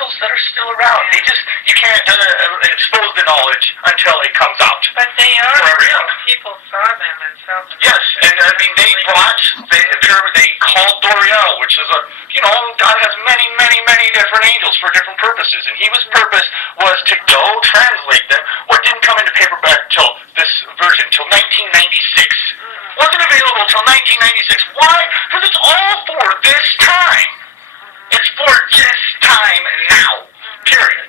angels that are still around. They just, you can't expose the knowledge until it comes out. But they are real. People saw them and felt them. Yes, and I mean, they called Doriel, which is God has many, many, many different angels for different purposes, and his purpose was to go translate them. What didn't come into paperback till this version, till 1996. Wasn't available till 1996. Why? Because it's all for this time. It's for this time now. Period,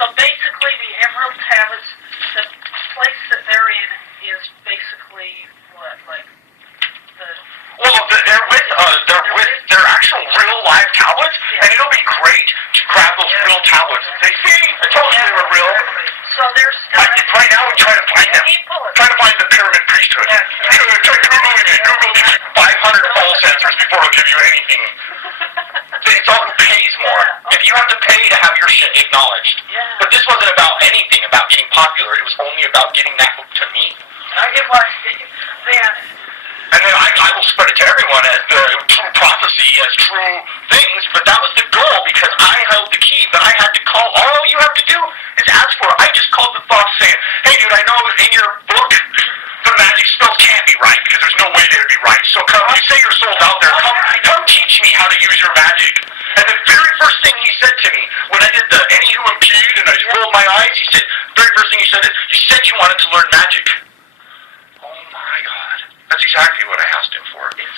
So basically the Emerald Tablets, the place that they're in is basically what, like the... Well, they're actual real live tablets, and it'll be great to grab those real tablets and say, see, I told you they were real. So they're still... Right now, we try to find them. Try to find the pyramid priesthood. Try Googling it. Google 500 false answers before it'll give you anything. It's all who pays more. If you have to pay to have your shit acknowledged. But this wasn't about anything about getting popular. It was only about getting that book to me. It was. And then I will spread it to everyone as the true prophecy, as true things, but that was the goal because I held the key, but I had to call. All you have to do is ask for it. I just called the boss saying, hey dude, I know in your book the magic spells can't be right because there's no way they would be right. So come, you say you're sold out there, come teach me how to use your magic. And the very first thing he said to me, when I did the any who impede and I rolled my eyes, he said, very first thing he said is, you said you wanted to learn magic. Oh my God. That's exactly what I asked him for. It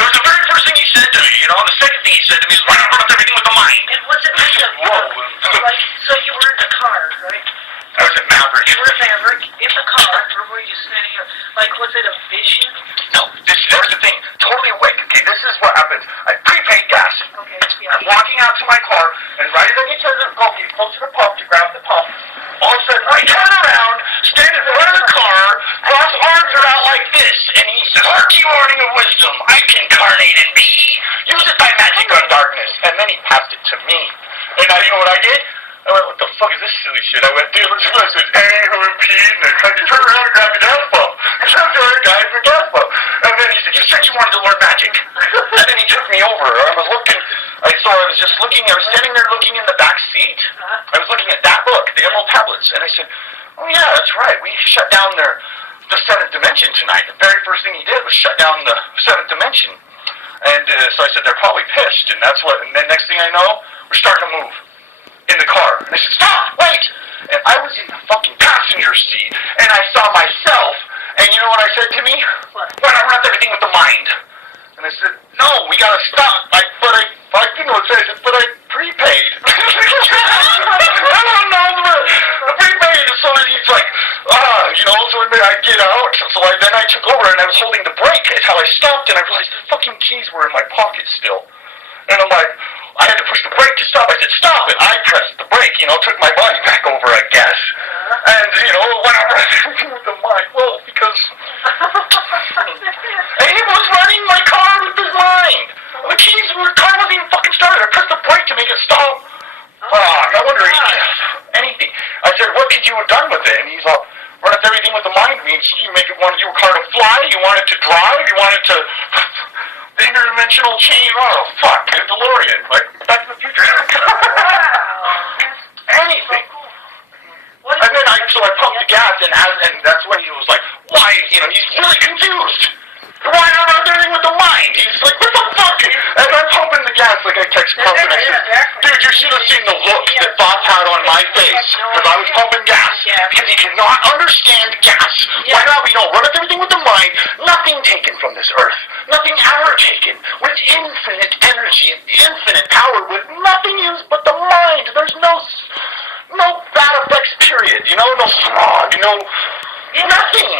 was the very first thing he said to me, and the second thing he said to me is, run up everything with the mind. And was it like so you were in the car, right? I was at Maverick. You were at Maverick, in the car, or were you standing up? Like, was it a vision? No, there's the thing. Totally awake. Okay, this is what happens. I prepaid gas. Okay, yeah. I'm walking out to my car, and right as I get to the pump, you close to the pump to grab the pump. All of a sudden, I turn around, stand in front of the car, cross arms are out like this, and he says, hark you, warning of wisdom, I can incarnate and be. Use it by magic on darkness. And then he passed it to me. And you know what I did? I went, what the fuck is this silly shit? I went, dude, what's this? It's any who impede, and I turn around and grab the gas pump. He said, sorry, guys, the gas pump. And then he said, you said you wanted to learn magic. And then he took me over. I was standing there looking in the back seat. I was looking at that book, the Emerald Tablets. And I said, oh yeah, that's right. We shut down the seventh dimension tonight. The very first thing he did was shut down the seventh dimension. And so I said, they're probably pissed. And then next thing I know, we're starting to move in the car. And I said, stop, wait. And I was in the fucking passenger seat, and I saw myself, and you know what I said to me? What? Why not run everything with the mind? And I said, no, we gotta stop. I didn't know what to say. I said, but I prepaid. I don't know, the prepaid is so that he's like, so I get out. So then I took over, and I was holding the brake. That's how I stopped, and I realized the fucking keys were in my pocket still. And I'm like, I had to push the brake to stop. I said, stop it. I pressed the brake, took my body back over, I guess. And, when I ran everything with the mind, well, because... and he was running my car with his mind. The car wasn't even fucking started. I pressed the brake to make it stop. I wonder anything. I said, what could you have done with it? And he's like, run up everything with the mind means you want your car to fly, you want it to drive, you want it to... The interdimensional chain, fuck, the DeLorean, like Back to the Future. Anything. And then I pumped the gas, and that's when he was like, why, he's really confused. Why not run everything with the mind? He's like, what the fuck? As I'm pumping the gas, like I text Pump and I said, dude, you should have seen the look that Thoth had on my face because I was pumping gas. Because he cannot understand gas. Why not? Run up everything with the mind. Nothing taken from this earth. Nothing ever taken. With infinite energy and infinite power. With nothing used but the mind. There's no bad effects, period. No smog. Nothing.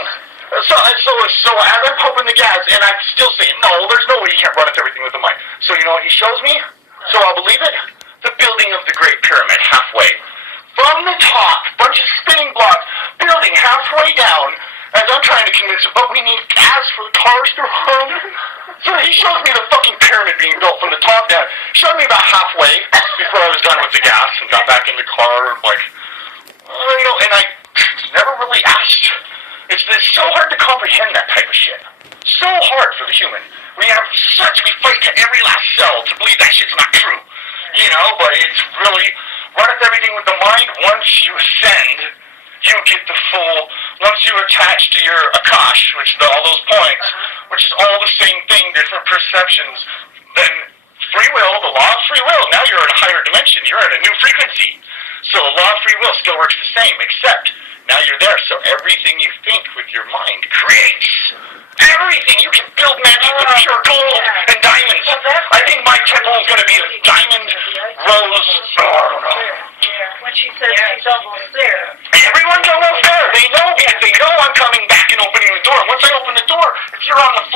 So as I'm pumping the gas, and I'm still saying, no, there's no way you can't run up everything with the mind. So you know what he shows me? So I'll believe it? The building of the Great Pyramid, halfway. From the top, bunch of spinning blocks, building halfway down, as I'm trying to convince him, but we need gas for the cars to run. So he shows me the fucking pyramid being built from the top down. Showed me about halfway before I was done with the gas and got back in the car and and I never really asked. It's so hard to comprehend that type of shit. So hard for the human. We fight to every last cell to believe that shit's not true. You know, but it's really, runneth everything with the mind. Once you ascend, you get the full, once you attach to your Akash, which is all those points, which is all the same thing, different perceptions, then free will, the law of free will, now you're in a higher dimension, you're in a new frequency. So the law of free will still works the same, except now you're there, so everything you think with your mind creates. Everything. You can build mansions with pure gold and diamonds. I think my temple is going to be a diamond rose. I don't know. When she says she's almost there. Everyone's almost there. They know because they know I'm coming back and opening the door. Once I open the door, if you're on the